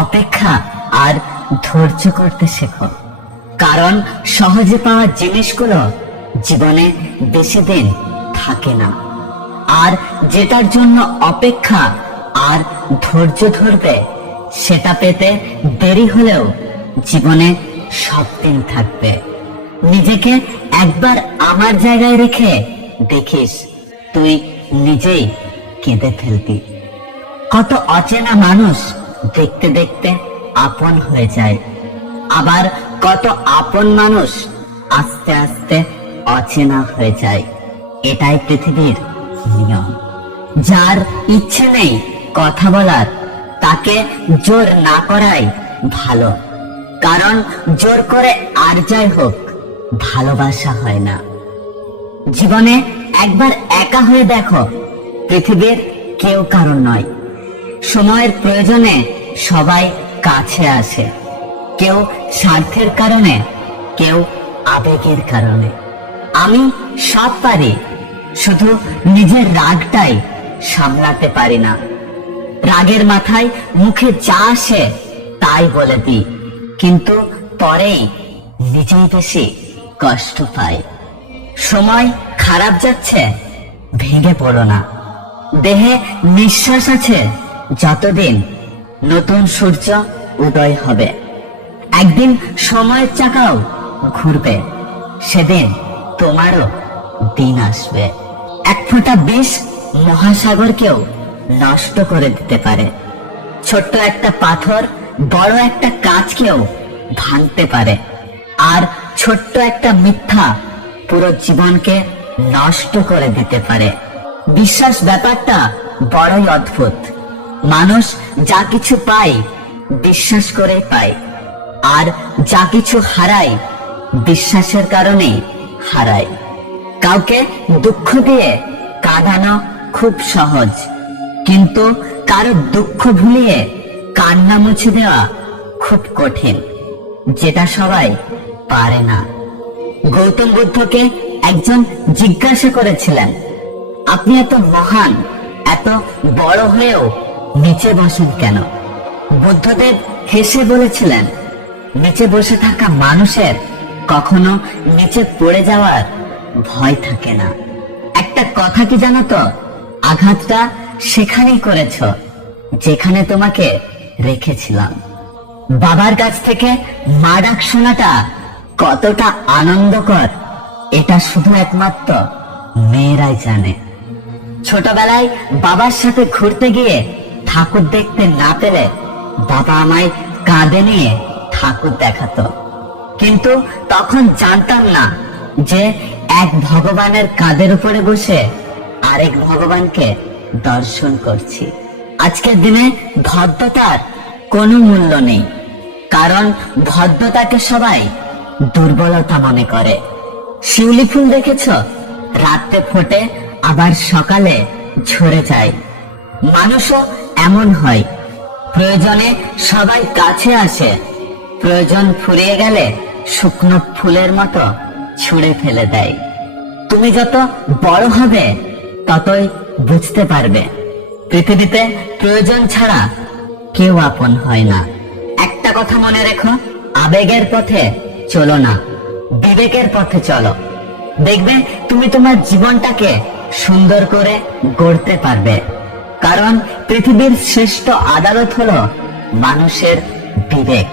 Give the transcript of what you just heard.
অপেক্ষা আর ধৈর্য করতে শেখো। কারণ সহজে পাওয়া জিনিসগুলো জীবনে বেশি দিন থাকে না, আর যেটার জন্য অপেক্ষা আর ধৈর্য ধরবে সেটা পেতে দেরি হলেও জীবনে সব দিন থাকবে। নিজেকে একবার আমার জায়গায় রেখে দেখিস, তুই নিজেই কেঁদে ফেলবি। কত অচেনা মানুষ দেখতে দেখতে আপন হয়ে যায়, আবার কত আপন মানুষ আস্তে আস্তে অচেনা হয়ে যায়। এটাই পৃথিবীর নিয়ম। যার ইচ্ছে নেই কথা বলার, তাকে জোর না করাই ভালো। কারণ জোর করে আর যাই হোক, ভালোবাসা হয় না। জীবনে একবার একা হয়ে দেখো, পৃথিবীর কেউ কারণ নয়। সময়ের প্রয়োজনে সবাই কাছে আসে, কেউ স্বার্থের কারণে, কেউ আবেগের কারণে। আমি সব পারি, শুধু নিজের রাগটাই সামলাতে পারি না। রাগের মাথায় মুখে যা আসে তাই বলে দিই, কিন্তু পরেই নিজেই বেশি কষ্ট পাই। সময় খারাপ যাচ্ছে, ভেঙে পড়ো না। দেহে নিঃশ্বাস আছে যতদিন, নতুন সূর্য উদয় হবে। একদিন সময়ের চাকাও ঘুরবে, সেদিন তোমারও দিন আসবে। এক ফোঁটা বিষ মহাসাগরকেও নষ্ট করে দিতে পারে। ছোট্ট একটা পাথর বড় একটা কাঁচকেও ভাঙতে পারে, আর ছোট্ট একটা মিথ্যা পুরো জীবনকে নষ্ট করে দিতে পারে। বিশ্বাস ব্যাপারটা বড়ই অদ্ভুত। মানুষ যা কিছু পায় বিশ্বাস করে পায়, আর যা কিছু হারায় বিশ্বাসের কারণে হারায়। কাউকে দুঃখ দিয়ে কাঁদানো খুব সহজ, কিন্তু কারো দুঃখ ভুলিয়ে কান্না মুছে দেওয়া খুব কঠিন, যেটা সবাই পারে না। গৌতম বুদ্ধকে একজন জিজ্ঞাসা করেছিলেন, আপনি এত মহান, এত বড় হয়েও নিচে বসেন কেন? বুদ্ধদেব হেসে বলেছিলেন, নিচে বসে থাকা মানুষের কখনো নিচে পড়ে যাওয়ার ভয় থাকে না। একটা কথা কি জানো তো, আঘাতটা সেখানেই করেছ যেখানে তোমাকে রেখেছিলাম। বাবার কাছ থেকে মা ডাক শোনাটা কতটা আনন্দকর, এটা শুধু একমাত্র মেয়েরাই জানে। ছোটবেলায় বাবার সাথে ঘুরতে গিয়ে ঠাকুর দেখতে না পেলে বাবা আমায় কাঁধে নিয়ে ঠাকুর দেখাতো, কিন্তু তখন জানতাম না যে এক ভগবানের কাঁধের উপরে বসে আরেক ভগবানকে দর্শন করছি। আজকের দিনে ভদ্রতার কোনো মূল্য নেই, কারণ ভদ্রতাকে সবাই দুর্বলতা মনে করে। শিউলি ফুল দেখেছ, রাতে ফোটে আবার সকালে ঝরে যায়। মানুষও এমন হয়, প্রয়োজনে সবাই কাছে আসে, প্রয়োজন ফুরিয়ে গেলে শুকনো ফুলের মতো ছুঁড়ে ফেলে দেয়। তুমি যত বড় হবে ততই বুঝতে পারবে, পৃথিবীতে প্রয়োজন ছাড়া কেউ আপন হয় না। একটা কথা মনে রেখো, আবেগের পথে চলো না, বিবেকের পথে চলো। দেখবে তুমি তোমার জীবনটাকে সুন্দর করে গড়তে পারবে। কারণ পৃথিবীর শ্রেষ্ঠ আদালত হলো মানুষের বিবেক।